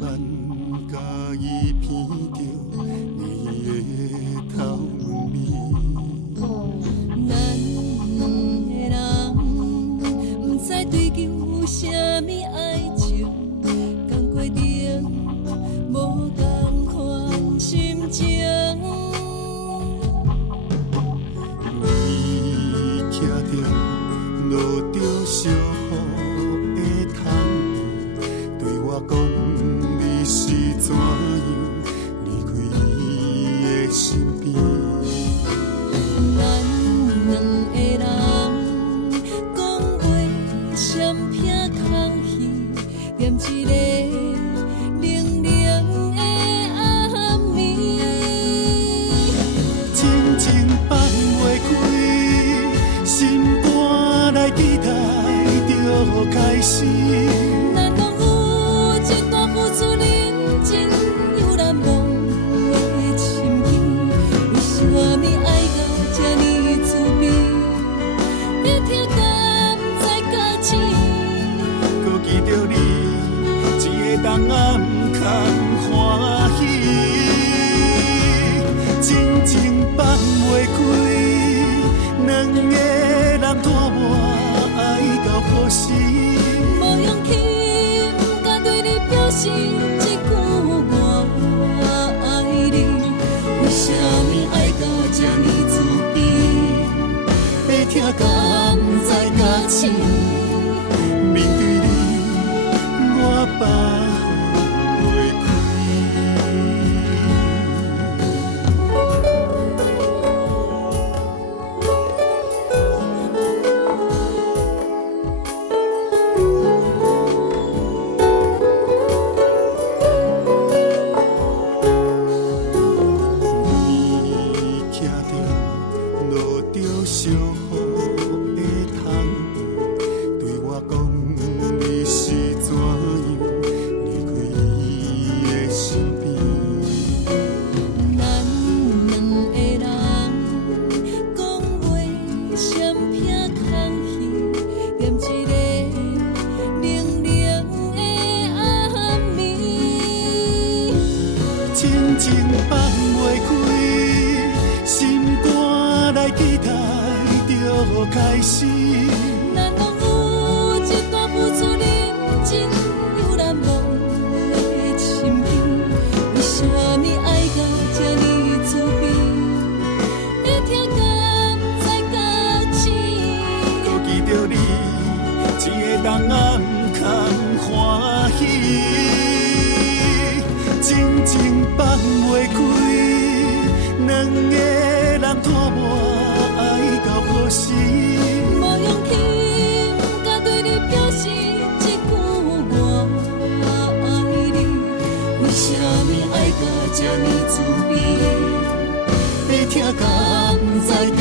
慢甲伊闻着你的头毛味。咱两个人，不知追求啥物爱情，同过程无同款心情。你徛着落着小雨的窗边，对我讲你是怎样离开伊的身边。咱两个人讲话相拼空虚，念一个冷冷的暗暝。静静放袂开，心肝来期待着开始。咱拢有一段付出认真又难忘的情意，为什么爱到这呢滋味？越听敢知甲醒，搁记着你一个人暗空欢喜，静静放袂开，两个人拖磨爱到何时？无勇气不敢对你表示一句我爱你，为什么爱到这呢滋味？要听敢知甲醒，面对你我放袂开。你徛着落着小雨的窗边，对我讲你是怎样离开伊的身边。咱两个人讲话相拼空虚，念一个冷冷的暗暝。静静放袂开，心肝来期待着开始。咱拢有一段付出认真又难忘的情意，为什么爱到这呢滋味？越听敢知甲醒，搁记着你一个人暗空欢喜，静静放袂开，两个人拖磨爱到何时？无勇气不敢对你表示一句我爱你，为什么爱到这呢滋味？要听敢知甲